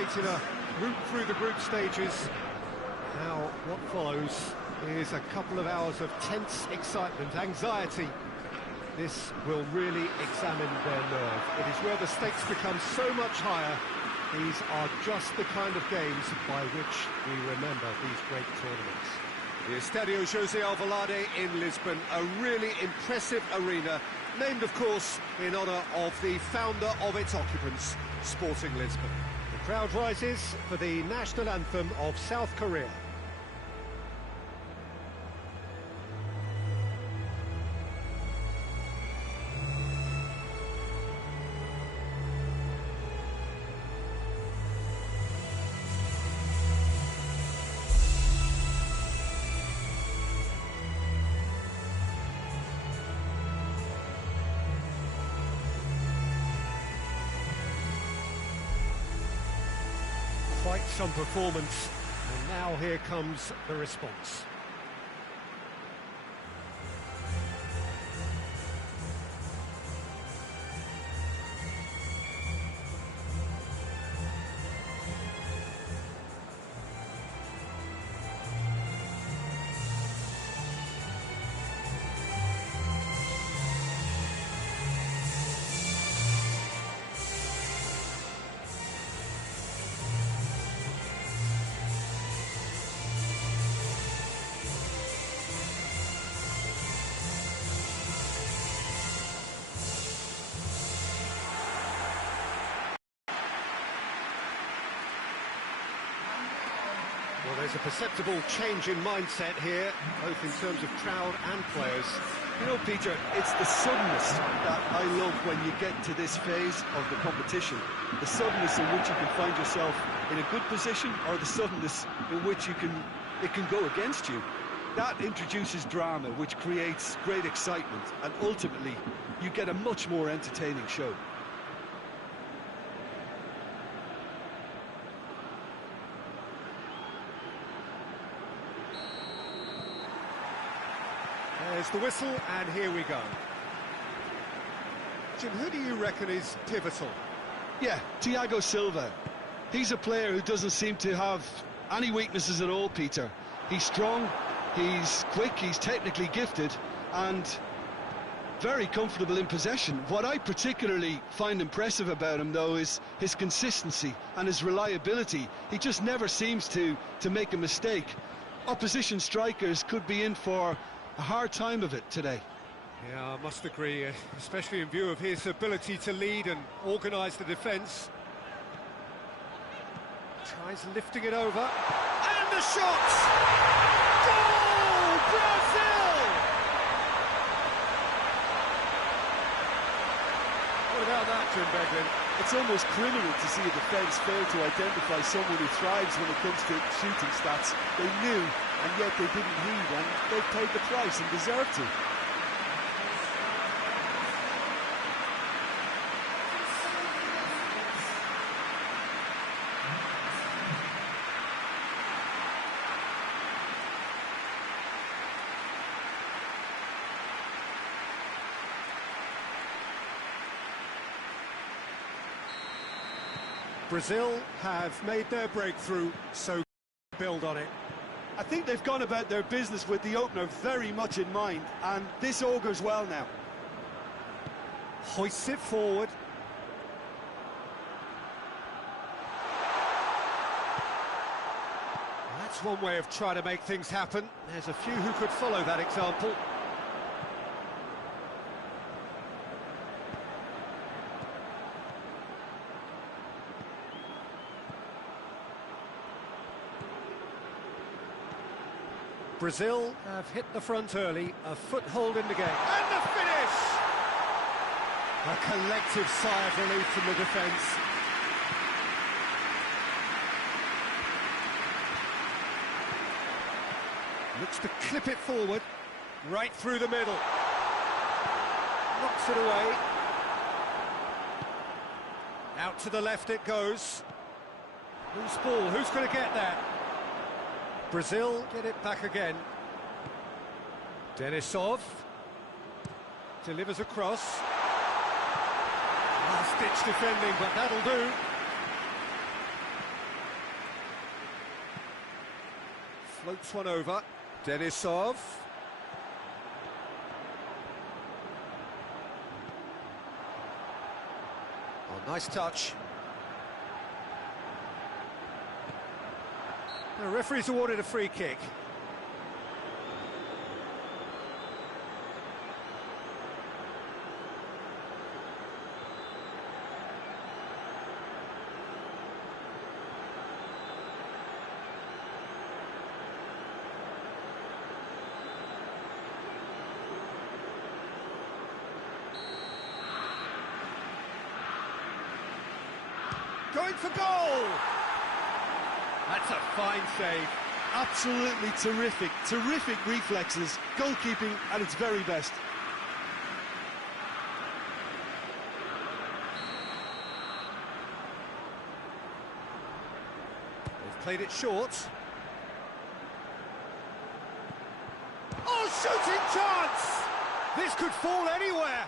creating a route through the group stages. Now, what follows is a couple of hours of tense excitement, anxiety. This will really examine their nerve. It is where the stakes become so much higher. These are just the kind of games by which we remember these great tournaments. The Estadio José Alvalade in Lisbon, a really impressive arena, named, of course, in honour of the founder of its occupants, Sporting Lisbon. The crowd rises for the national anthem of South Korea. Quite some performance, and now here comes the response. Well, there's a perceptible change in mindset here, both in terms of crowd and players. You know, Peter, it's the suddenness that I love when you get to this phase of the competition. The suddenness in which you can find yourself in a good position, or the suddenness in which it can go against you. That introduces drama, which creates great excitement, and ultimately you get a much more entertaining show. There's the whistle, and here we go. Jim, who do you reckon is pivotal? Yeah, Thiago Silva. He's a player who doesn't seem to have any weaknesses at all, Peter. He's strong, he's quick, he's technically gifted, and very comfortable in possession. What I particularly find impressive about him, though, is his consistency and his reliability. He just never seems to make a mistake. Opposition strikers could be in for a hard time of it today. Yeah, I must agree, especially in view of his ability to lead and organise the defence. Tries lifting it over, and the shot! Goal! Brazil! What about that, Jim Beglin? It's almost criminal to see a defence fail to identify someone who thrives when it comes to shooting stats. They knew, and yet they didn't heed, and they paid the price and deserved to. Brazil have made their breakthrough, so build on it. I think they've gone about their business with the opener very much in mind, and this augurs well now. Hoists it forward. That's one way of trying to make things happen. There's a few who could follow that example. Brazil have hit the front early, a foothold in the game. And the finish! A collective sigh of relief from the defence. Looks to clip it forward, right through the middle. Knocks it away. Out to the left it goes. Loose ball, who's going to get that? Brazil get it back again. Denisov delivers across. Last-ditch defending, but that'll do. Floats one over. Denisov. Oh, nice touch. The referee's awarded a free kick. Going for goal! That's a fine save. Absolutely terrific, terrific reflexes, goalkeeping at its very best. They've played it short. Oh, shooting chance! This could fall anywhere.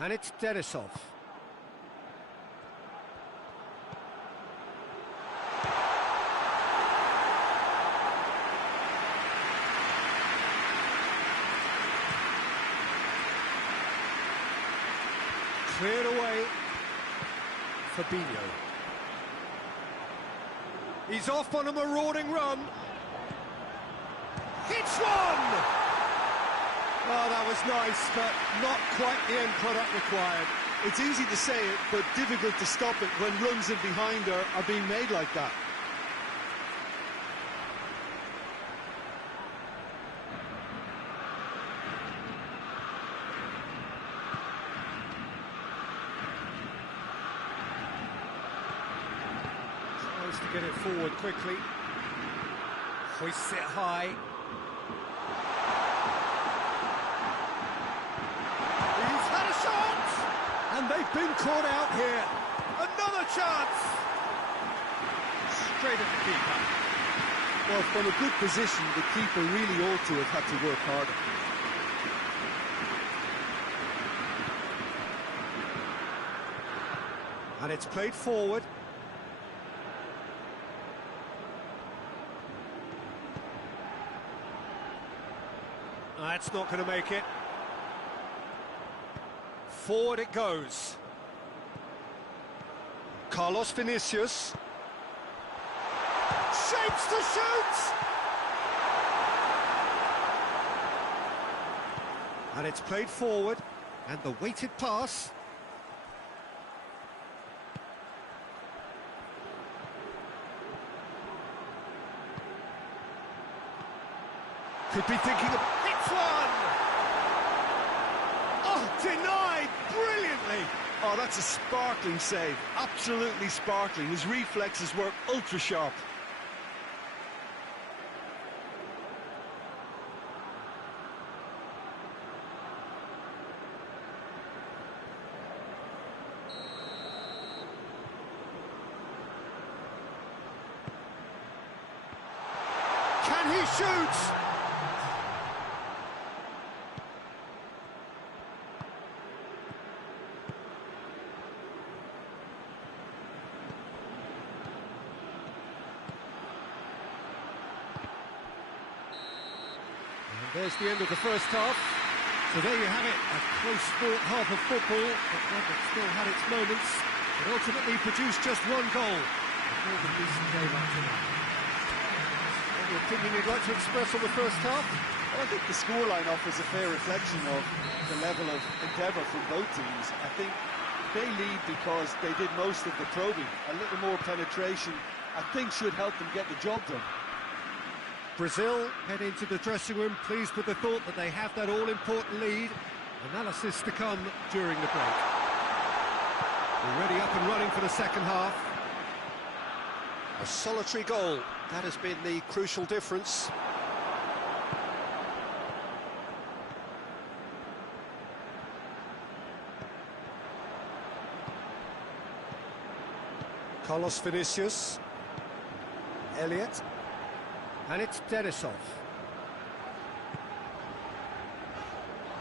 And it's Denisov. Cleared away. Fabinho. He's off on a marauding run. Hits one! Oh, that was nice, but not quite the end product required. It's easy to say it, but difficult to stop it when runs in behind are being made like that. To get it forward quickly. Hoists it high. He's had a shot! And they've been caught out here. Another chance! Straight at the keeper. Well, from a good position, the keeper really ought to have had to work harder. And it's played forward. That's not going to make it. Forward it goes. Carlos Vinicius. Shapes to shoot! And it's played forward. And the weighted pass. Could be thinking of... Hits one! Oh, denied brilliantly! Oh, that's a sparkling save. Absolutely sparkling. His reflexes were ultra-sharp. Can he shoot? There's the end of the first half. So there you have it, a close-fought half of football, but one that still had its moments, but ultimately produced just one goal. A more than decent game up to now. Any opinion you'd like to express on the first half? Well, I think the scoreline offers a fair reflection of the level of endeavour from both teams. I think they lead because they did most of the probing. A little more penetration, I think, should help them get the job done. Brazil head into the dressing room pleased with the thought that they have that all-important lead. Analysis to come during the break. Already up and running for the second half. A solitary goal, that has been the crucial difference. Carlos Vinicius. Elliott. And it's Denisov.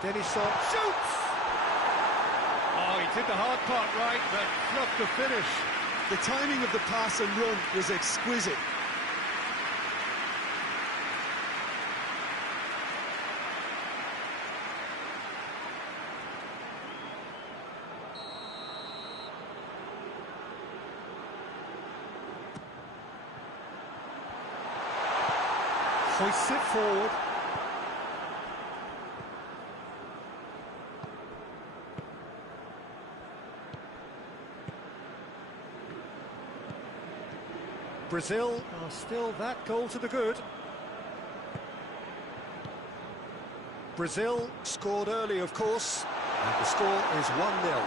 Denisov shoots! Oh, he did the hard part right, but fluffed the finish. The timing of the pass and run was exquisite. Hoists it forward. Brazil are still that goal to the good. Brazil scored early, of course, and the score is 1-0.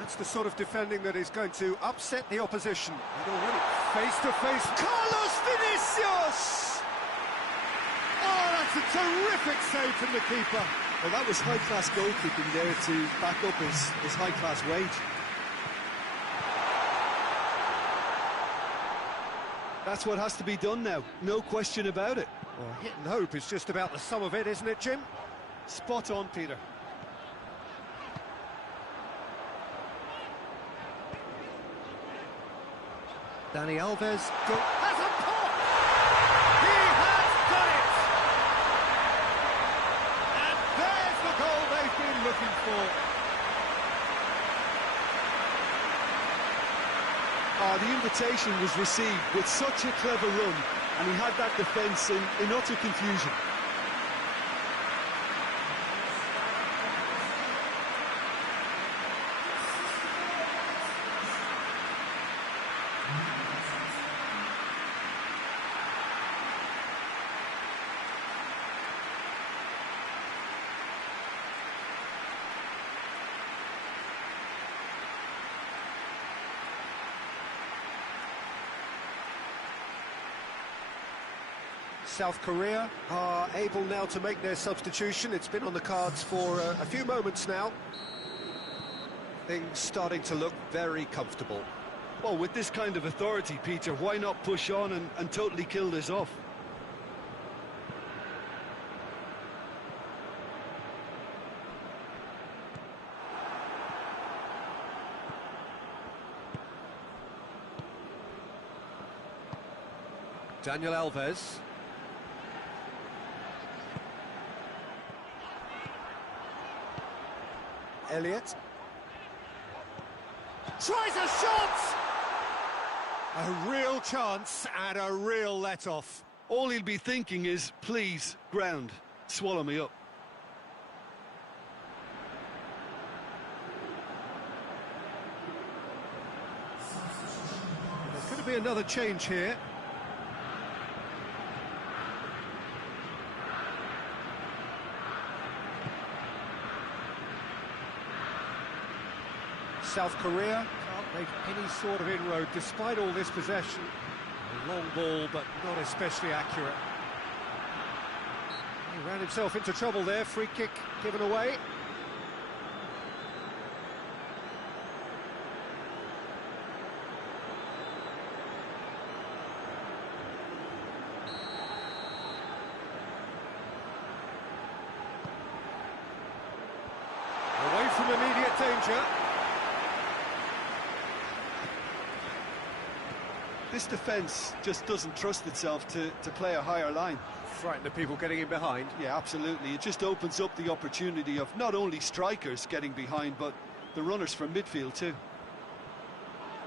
That's the sort of defending that is going to upset the opposition. And already face-to-face, Carlos Vinicius! Oh, that's a terrific save from the keeper. Well, that was high-class goalkeeping there to back up his high-class wage. That's what has to be done now, no question about it. Well, hit and hope is just about the sum of it, isn't it, Jim? Spot on, Peter. Dani Alves has a pop! He has done it! And there's the goal they've been looking for. The invitation was received with such a clever run, and he had that defence in utter confusion. South Korea are able now to make their substitution. It's been on the cards for a few moments now. Things starting to look very comfortable. Well, with this kind of authority, Peter, why not push on and totally kill this off? Daniel Alves. Elliott. Tries a shot! A real chance and a real let-off. All he'll be thinking is, please, ground, swallow me up. There's going to be another change here. South Korea can't make any sort of inroad despite all this possession. A long ball, but not especially accurate. He ran himself into trouble there. Free kick given away. Away from immediate danger. This defence just doesn't trust itself to play a higher line. Frighten the people getting in behind. Yeah, absolutely. It just opens up the opportunity of not only strikers getting behind, but the runners from midfield too.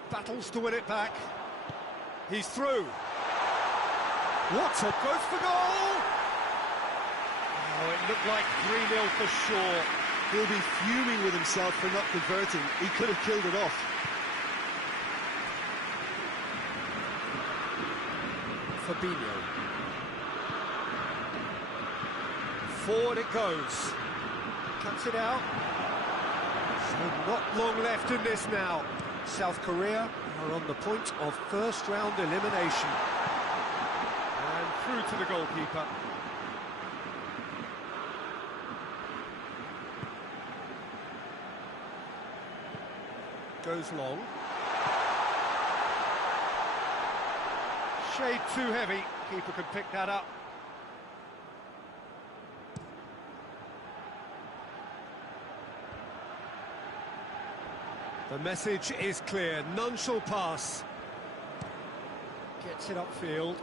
Battles to win it back. He's through. What a goes for goal! Oh, it looked like 3-0 for sure. He'll be fuming with himself for not converting. He could have killed it off. Fabinho. Forward it goes. Cuts it out. So not long left in this now. South Korea are on the point of first-round elimination. And through to the goalkeeper. Goes long. Shade too heavy. Keeper can pick that up. The message is clear. None shall pass. Gets it upfield.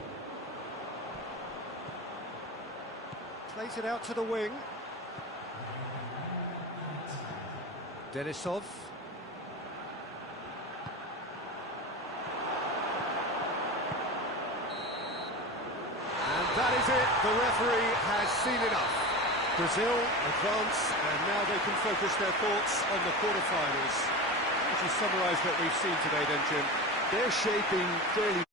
Plays it out to the wing. Denisov. That is it, the referee has seen enough. Brazil advance, and now they can focus their thoughts on the quarter-finals. Would you summarise what we've seen today then, Jim? They're shaping fairly